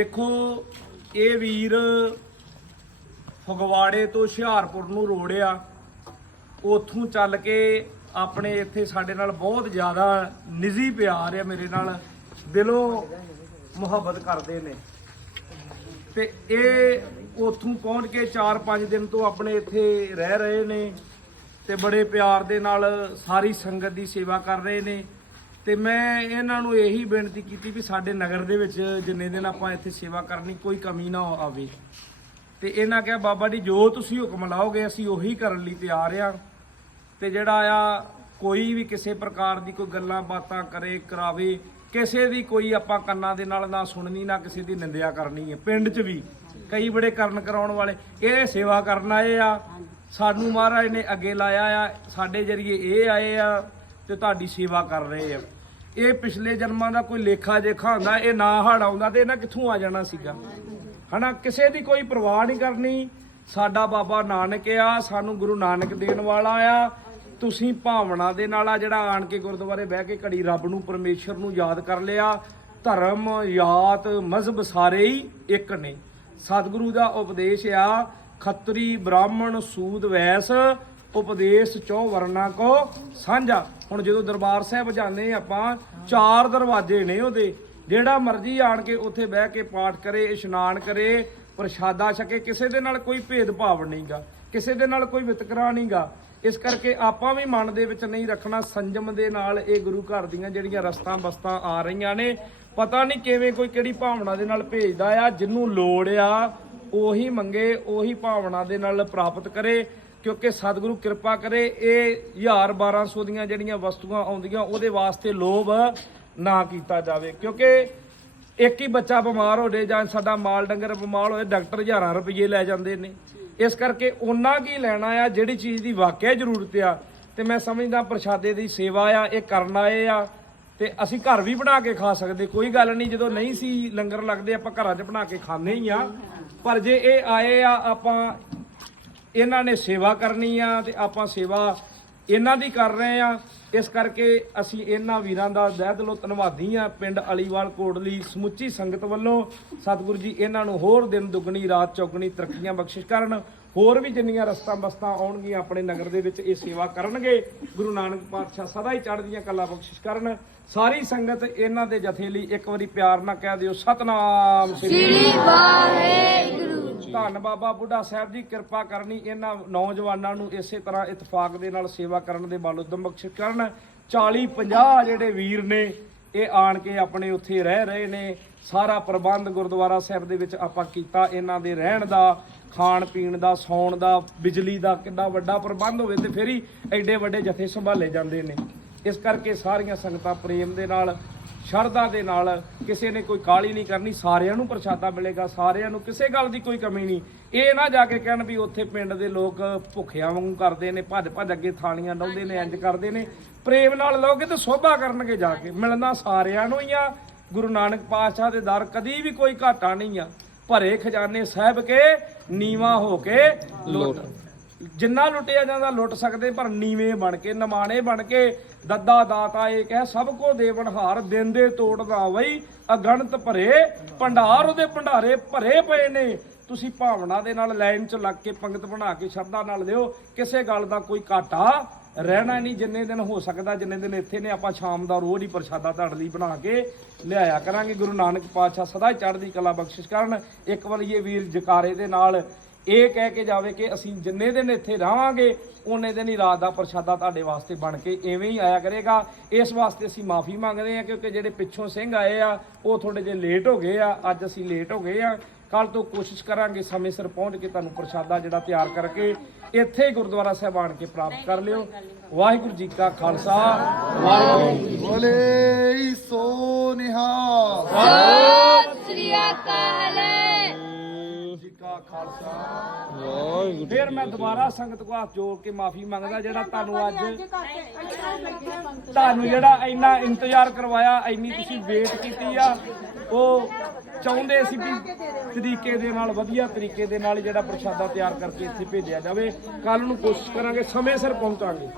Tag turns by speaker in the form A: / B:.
A: ਵੇਖੋ, ਇਹ ਵੀਰ ਫਗਵਾੜੇ ਤੋਂ ਹੁਸ਼ਿਆਰਪੁਰ ਨੂੰ ਰੋੜਿਆ। ਉਥੋਂ ਚੱਲ ਕੇ ਆਪਣੇ ਇੱਥੇ ਸਾਡੇ ਨਾਲ ਬਹੁਤ ਜ਼ਿਆਦਾ ਨਿੱਜੀ ਪਿਆਰ ਆ ਮੇਰੇ ਨਾਲ। ਦਿਲੋਂ ਮੁਹੱਬਤ ਕਰਦੇ ਨੇ। ਤੇ ਇਹ ਉਥੋਂ ਪਹੁੰਚ ਕੇ 4-5 ਦਿਨ ਤੋਂ ਆਪਣੇ ਇੱਥੇ ਰਹਿ ਰਹੇ ਨੇ ਤੇ ਬੜੇ ਪਿਆਰ ਦੇ ਨਾਲ ਸਾਰੀ ਸੰਗਤ ਦੀ ਸੇਵਾ ਕਰ ਰਹੇ ਨੇ। ਤੇ ਮੈਂ ਇਹਨਾਂ ਨੂੰ ਇਹੀ ਬੇਨਤੀ ਕੀਤੀ ਵੀ ਸਾਡੇ ਨਗਰ ਦੇ ਵਿੱਚ ਜਿੰਨੇ ਦਿਨ ਆਪਾਂ ਇੱਥੇ ਸੇਵਾ ਕਰਨੀ, ਕੋਈ ਕਮੀ ਨਾ ਆਵੇ। ਤੇ ਇਹਨਾਂ ਕਿਹਾ, ਬਾਬਾ ਜੀ, ਜੋ ਤੁਸੀਂ ਹੁਕਮ ਲਾਓਗੇ, ਅਸੀਂ ਉਹੀ ਕਰਨ ਲਈ ਤਿਆਰ ਆ। ਤੇ ਜਿਹੜਾ ਆ, ਕੋਈ ਵੀ ਕਿਸੇ ਪ੍ਰਕਾਰ ਦੀ ਕੋਈ ਗੱਲਾਂ ਬਾਤਾਂ ਕਰੇ, ਕਰਾਵੇ, ਕਿਸੇ ਦੀ ਕੋਈ ਆਪਾਂ ਕੰਨਾਂ ਦੇ ਨਾਲ ਨਾ ਸੁਣਨੀ, ਨਾ ਕਿਸੇ ਦੀ ਨਿੰਦਿਆ ਕਰਨੀ ਹੈ ਪਿੰਡ 'ਚ ਵੀ। ਕਈ ਬੜੇ ਕਰਨ ਕਰਾਉਣ ਵਾਲੇ, ਇਹ ਸੇਵਾ ਕਰਨ ਆਏ ਆ। ਸਾਨੂੰ ਮਹਾਰਾਜ ਨੇ ਅੱਗੇ ਲਾਇਆ ਆ, ਸਾਡੇ ਜਰੀਏ ਇਹ ਆਏ ਆ ਤੇ ਤੁਹਾਡੀ ਸੇਵਾ ਕਰ ਰਹੇ ਆ। ਇਹ ਪਿਛਲੇ ਜਨਮਾਂ ਦਾ ਕੋਈ ਲੇਖਾ ਜੇਖਾ ਹੁੰਦਾ, ਇਹ ਨਾ ਹੜ ਆਉਂਦਾ ਤੇ ਇਹਨਾਂ ਕਿੱਥੋਂ ਆ ਜਾਣਾ ਸੀਗਾ? ਹਨਾ, ਕਿਸੇ ਦੀ ਕੋਈ ਪਰਵਾਹ ਨਹੀਂ ਕਰਨੀ। ਸਾਡਾ ਬਾਬਾ ਨਾਨਕ ਆ, ਸਾਨੂੰ ਗੁਰੂ ਨਾਨਕ ਦੇਣ ਵਾਲਾ ਆ। ਤੁਸੀਂ ਭਾਵਨਾ ਦੇ ਨਾਲ ਆ ਜਿਹੜਾ ਆਣ ਕੇ ਗੁਰਦੁਆਰੇ ਬਹਿ ਕੇ ਘੜੀ ਰੱਬ ਨੂੰ, ਪਰਮੇਸ਼ਰ ਨੂੰ ਯਾਦ ਕਰ ਲਿਆ। ਧਰਮ, ਯਾਤ, ਮਜ਼ਹਬ ਸਾਰੇ ਹੀ ਇੱਕ ਨੇ। ਸਤਿਗੁਰੂ ਦਾ ਉਪਦੇਸ਼ ਆ, ਖੱਤਰੀ ਬ੍ਰਾਹਮਣ ਸੂਦ ਵੈਸ ਉਪਦੇਸ਼ ਚੋ ਵਰਨਾ ਕੋ ਸਾਂਝਾ। ਹੁਣ ਜਦੋਂ ਦਰਬਾਰ ਸਾਹਿਬ ਜਾਂਦੇ ਆਪਾਂ, ਚਾਰ ਦਰਵਾਜ਼ੇ ਨੇ ਉਹਦੇ। ਜਿਹੜਾ ਮਰਜ਼ੀ ਆਣ ਕੇ ਉੱਥੇ ਬਹਿ ਕੇ ਪਾਠ ਕਰੇ, ਇਸ਼ਨਾਨ ਕਰੇ, ਪ੍ਰਸ਼ਾਦਾ ਛਕੇ, ਕਿਸੇ ਦੇ ਨਾਲ ਕੋਈ ਭੇਦਭਾਵ ਨਹੀਂਗਾ, ਕਿਸੇ ਦੇ ਨਾਲ ਕੋਈ ਵਿਤਕਰਾ ਨਹੀਂਗਾ। ਇਸ ਕਰਕੇ ਆਪਾਂ ਵੀ ਮਨ ਦੇ ਵਿੱਚ ਨਹੀਂ ਰੱਖਣਾ, ਸੰਜਮ ਦੇ ਨਾਲ ਇਹ ਗੁਰੂ ਘਰ ਦੀਆਂ ਜਿਹੜੀਆਂ ਰਸਤਾਂ ਬਸਤਾਂ ਆ ਰਹੀਆਂ ਨੇ, ਪਤਾ ਨਹੀਂ ਕਿਵੇਂ ਕੋਈ ਕਿਹੜੀ ਭਾਵਨਾ ਦੇ ਨਾਲ ਭੇਜਦਾ ਆ, ਜਿੰਨੂੰ ਲੋੜ ਆ ਉਹੀ ਮੰਗੇ, ਉਹੀ ਭਾਵਨਾ ਦੇ ਨਾਲ ਪ੍ਰਾਪਤ ਕਰੇ, ਕਿਉਂਕਿ ਸਤਿਗੁਰੂ ਕਿਰਪਾ ਕਰੇ, ਇਹ 1000 1200 ਦੀਆਂ ਜਿਹੜੀਆਂ ਵਸਤੂਆਂ ਆਉਂਦੀਆਂ, ਉਹਦੇ ਵਾਸਤੇ ਲੋਭ ਨਾ ਕੀਤਾ ਜਾਵੇ। ਕਿਉਂਕਿ ਇੱਕ ਹੀ ਬੱਚਾ ਬਿਮਾਰ ਹੋ ਜਾਏ ਜਾਂ ਸਾਡਾ ਮਾਲ ਡੰਗਰ ਬਿਮਾਰ ਹੋਏ, ਡਾਕਟਰ ਹਜ਼ਾਰਾਂ ਰੁਪਏ ਲੈ ਜਾਂਦੇ ਨੇ। ਇਸ ਕਰਕੇ ਉਹਨਾਂ ਕੀ ਲੈਣਾ ਆ, ਜਿਹੜੀ ਚੀਜ਼ ਦੀ ਵਾਕਿਆ ਜ਼ਰੂਰਤ ਆ। ਤੇ ਮੈਂ ਸਮਝਦਾ ਪ੍ਰਸ਼ਾਦੇ ਦੀ ਸੇਵਾ ਆ, ਇਹ ਕਰਨ ਆਏ ਆ। ਤੇ ਅਸੀਂ ਘਰ ਵੀ ਬਣਾ ਕੇ ਖਾ ਸਕਦੇ, ਕੋਈ ਗੱਲ ਨਹੀਂ, ਜਦੋਂ ਨਹੀਂ ਸੀ ਲੰਗਰ ਲੱਗਦੇ, ਆਪਾਂ ਘਰਾਂ 'ਚ ਬਣਾ ਕੇ ਖਾਂਦੇ ਹੀ ਆ। ਪਰ ਜੇ ਇਹ ਆਏ ਆ, ਆਪਾਂ ਇਹਨਾਂ ਨੇ ਸੇਵਾ ਕਰਨੀ ਆ ਤੇ ਆਪਾਂ ਸੇਵਾ ਇਹਨਾਂ ਦੀ ਕਰ ਰਹੇ ਆ ਇਸ ਕਰਕੇ ਅਸੀਂ ਇਹਨਾਂ ਵੀਰਾਂ ਦਾ ਦਹਿ ਦਿਲੋਂ ਧੰਨਵਾਦੀ ਆ ਪਿੰਡ ਅਲੀਵਾਲ ਕੋਟਲੀ ਸਮੁੱਚੀ ਸੰਗਤ ਵੱਲੋਂ। ਸਤਿਗੁਰੂ ਜੀ ਇਹਨਾਂ ਨੂੰ ਹੋਰ ਦਿਨ ਦੁੱਗਣੀ ਰਾਤ ਚੌਗਣੀ ਤਰੱਕੀਆਂ ਬਖਸ਼ਿਸ਼ ਕਰਨ। ਹੋਰ ਵੀ ਜਿੰਨੀਆਂ ਰਸਤਾਂ ਬਸਤਾਂ ਆਉਣਗੀਆਂ ਆਪਣੇ ਨਗਰ ਦੇ ਵਿੱਚ ਇਹ ਸੇਵਾ ਕਰਨਗੇ। ਗੁਰੂ ਨਾਨਕ ਪਾਤਸ਼ਾਹ ਸਦਾ ਹੀ ਚੜ੍ਹਦੀਆਂ ਕਲਾ ਬਖਸ਼ਿਸ਼ ਕਰਨ। ਸਾਰੀ ਸੰਗਤ ਇਹਨਾਂ ਦੇ ਜਥੇ ਲਈ ਇੱਕ ਵਾਰੀ ਪਿਆਰ ਨਾਲ ਕਹਿ ਦਿਓ ਸਤਨਾਮ ਸ੍ਰੀ ਧੰਨ ਬਾਬਾ ਬੁੱਢਾ ਸਾਹਿਬ ਜੀ, ਕਿਰਪਾ ਕਰਨੀ ਇਹਨਾਂ ਨੌਜਵਾਨਾਂ ਨੂੰ ਇਸੇ ਤਰ੍ਹਾਂ ਇਤਫਾਕ ਦੇ ਨਾਲ ਸੇਵਾ ਕਰਨ ਦੇ ਬਲ ਉਦਮ ਬਖਸ਼ ਕਰਨ। 40 50 ਜਿਹੜੇ ਵੀਰ ਨੇ, ਇਹ ਆਣ ਕੇ ਆਪਣੇ ਉੱਥੇ ਰਹਿ ਰਹੇ ਨੇ। ਸਾਰਾ ਪ੍ਰਬੰਧ ਗੁਰਦੁਆਰਾ ਸਾਹਿਬ ਦੇ ਵਿੱਚ ਆਪਾਂ ਕੀਤਾ ਇਹਨਾਂ ਦੇ ਰਹਿਣ ਦਾ, ਖਾਣ ਪੀਣ ਦਾ, ਸੌਣ ਦਾ, ਬਿਜਲੀ ਦਾ ਕਿੰਨਾ ਵੱਡਾ ਪ੍ਰਬੰਧ ਹੋਵੇ ਤੇ ਫਿਰ ਹੀ ਐਡੇ ਵੱਡੇ ਜਥੇ ਸੰਭਾਲੇ ਜਾਂਦੇ ਨੇ। ਇਸ ਕਰਕੇ ਸਾਰੀਆਂ ਸੰਗਤਾਂ ਪ੍ਰੇਮ ਦੇ ਨਾਲ ਸ਼ਰਧਾ ਦੇ ਨਾਲ ਕਿਸੇ ਨੇ ਕੋਈ ਕਾਲੀ ਨਹੀਂ ਕਰਨੀ, ਸਾਰਿਆਂ ਨੂੰ ਪ੍ਰਸ਼ਾਦਾ ਮਿਲੇਗਾ, ਸਾਰਿਆਂ ਨੂੰ ਕਿਸੇ ਗੱਲ ਦੀ ਕੋਈ ਕਮੀ ਨਹੀਂ। ਇਹ ਨਾ ਜਾ ਕੇ ਕਹਿਣ ਵੀ ਉੱਥੇ ਪਿੰਡ ਦੇ ਲੋਕ ਭੁੱਖਿਆਂ ਵਾਂਗੂ ਕਰਦੇ ਨੇ, ਭੱਜ ਭੱਜ ਅੱਗੇ ਥਾਲੀਆਂ ਲਾਉਂਦੇ ਨੇ, ਇੰਜ ਕਰਦੇ ਨੇ। ਪ੍ਰੇਮ ਨਾਲ ਲਓਗੇ ਤੇ ਸੋਭਾ ਕਰਨਗੇ ਜਾ ਕੇ, ਮਿਲਣਾ ਸਾਰਿਆਂ ਨੂੰ ਹੀ ਆ। ਗੁਰੂ ਨਾਨਕ ਪਾਤਸ਼ਾਹ ਦੇ ਦਰ ਕਦੀ ਵੀ ਕੋਈ ਘਾਟਾ ਨਹੀਂ ਆ। ਭਰੇ ਖਜ਼ਾਨੇ ਸਾਹਿਬ ਕੇ, ਨੀਵਾ ਹੋ ਕੇ ਲੁੱਟ। ਜਿੰਨਾ ਲੁੱਟਿਆ ਜਾਂਦਾ ਲੁੱਟ ਸਕਦੇ, ਪਰ ਨੀਵੇਂ ਬਣ ਕੇ, ਨਮਾਣੇ ਬਣ ਕੇ, ਦੱਦਾ ਦਾਤਾ ਇਹ ਕਹਿ, ਸਭ ਕੋ ਦੇਵਨ ਹਾਰ ਦਿੰਦੇ ਤੋੜਦਾ ਵਈ, ਅਗਣਤ ਭਰੇ, ਭੰਡਾਰ ਉਹਦੇ ਭੰਡਾਰੇ ਭਰੇ ਪਏ ਨੇ। ਤੁਸੀਂ ਭਾਵਨਾ ਦੇ ਨਾਲ ਲਾਈਨ 'ਚ ਲੱਗ ਕੇ ਪੰਗਤ ਬਣਾ ਕੇ ਸ਼ਰਧਾ ਨਾਲ ਦਿਓ ਕਿਸੇ ਗੱਲ ਦਾ ਕੋਈ ਘਾਟਾ ਰਹਿਣਾ ਨਹੀਂ, ਜਿੰਨੇ ਦਿਨ ਹੋ ਸਕਦਾ, ਜਿੰਨੇ ਦਿਨ ਇੱਥੇ ਨੇ, ਆਪਾਂ ਸ਼ਾਮ ਦਾ ਰੋਜ਼ ਹੀ ਪ੍ਰਸ਼ਾਦਾ ਤੁਹਾਡੇ ਲਈ ਬਣਾ ਕੇ ਲਿਆਇਆ ਕਰਾਂਗੇ। ਗੁਰੂ ਨਾਨਕ ਪਾਤਸ਼ਾਹ ਸਦਾ ਚੜ੍ਹਦੀ ਕਲਾ ਬਖਸ਼ਿਸ਼ ਕਰਨ। ਇੱਕ ਵਾਰੀ ਇਹ ਵੀਰ ਜਕਾਰੇ ਦੇ ਨਾਲ ਇਹ ਕਹਿ ਕੇ ਜਾਵੇ ਕਿ ਅਸੀਂ ਜਿੰਨੇ ਦਿਨ ਇੱਥੇ ਰਹਾਂਗੇ ਉਹਨੇ ਦਿਨ ਹੀ ਰਾਤ ਦਾ ਪ੍ਰਸ਼ਾਦਾ ਤੁਹਾਡੇ ਵਾਸਤੇ ਬਣ ਕੇ ਐਵੇਂ ਹੀ ਆਇਆ ਕਰੇਗਾ। ਇਸ ਵਾਸਤੇ ਅਸੀਂ ਮਾਫੀ ਮੰਗਦੇ ਹਾਂ ਕਿਉਂਕਿ ਜਿਹੜੇ ਪਿੱਛੋਂ ਸਿੰਘ ਆਏ ਆ, ਉਹ ਥੋੜੇ ਜਿਹਾ ਲੇਟ ਹੋ ਗਏ ਆ, ਅੱਜ ਅਸੀਂ ਲੇਟ ਹੋ ਗਏ ਆ। ਕੱਲ ਤੋਂ ਕੋਸ਼ਿਸ਼ ਕਰਾਂਗੇ ਸਮੇਂ ਸਿਰ ਪਹੁੰਚ ਕੇ ਤੁਹਾਨੂੰ ਪ੍ਰਸ਼ਾਦਾ ਜਿਹੜਾ ਤਿਆਰ ਕਰਕੇ ਇੱਥੇ ਹੀ ਗੁਰਦੁਆਰਾ ਸਾਹਿਬ ਆਣ ਕੇ ਪ੍ਰਾਪਤ ਕਰ ਲਿਓ। ਵਾਹਿਗੁਰੂ ਜੀ ਕਾ ਖਾਲਸਾ। ਵਾਹਿਗੁਰੂ ਜੀ
B: ਬੋਲੇ ਸੋ ਨਿਹਾਲ।
A: ਫਿਰ ਮੈਂ ਦੁਬਾਰਾ ਸੰਗਤ ਕੋ ਹੱਥ ਜੋੜ ਕੇ ਮਾਫੀ ਮੰਗਦਾ ਜਿਹੜਾ ਤੁਹਾਨੂੰ ਅੱਜ ਤੁਹਾਨੂੰ ਜਿਹੜਾ ਇੰਨਾ ਇੰਤਜ਼ਾਰ ਕਰਵਾਇਆ ਇੰਨੀ ਤੁਸੀਂ ਵੇਟ ਕੀਤੀ ਆ ਉਹ ਚਾਹੁੰਦੇ ਸੀ ਵੀ ਤਰੀਕੇ ਦੇ ਨਾਲ ਵਧੀਆ ਤਰੀਕੇ ਦੇ ਨਾਲ ਜਿਹੜਾ ਪ੍ਰਸ਼ਾਦਾ ਤਿਆਰ ਕਰਕੇ ਇੱਥੇ ਭੇਜਿਆ ਜਾਵੇ। ਕੱਲ ਨੂੰ ਕੋਸ਼ਿਸ਼ ਕਰਾਂਗੇ ਸਮੇਂ ਸਿਰ ਪਹੁੰਚਾਂਗੇ।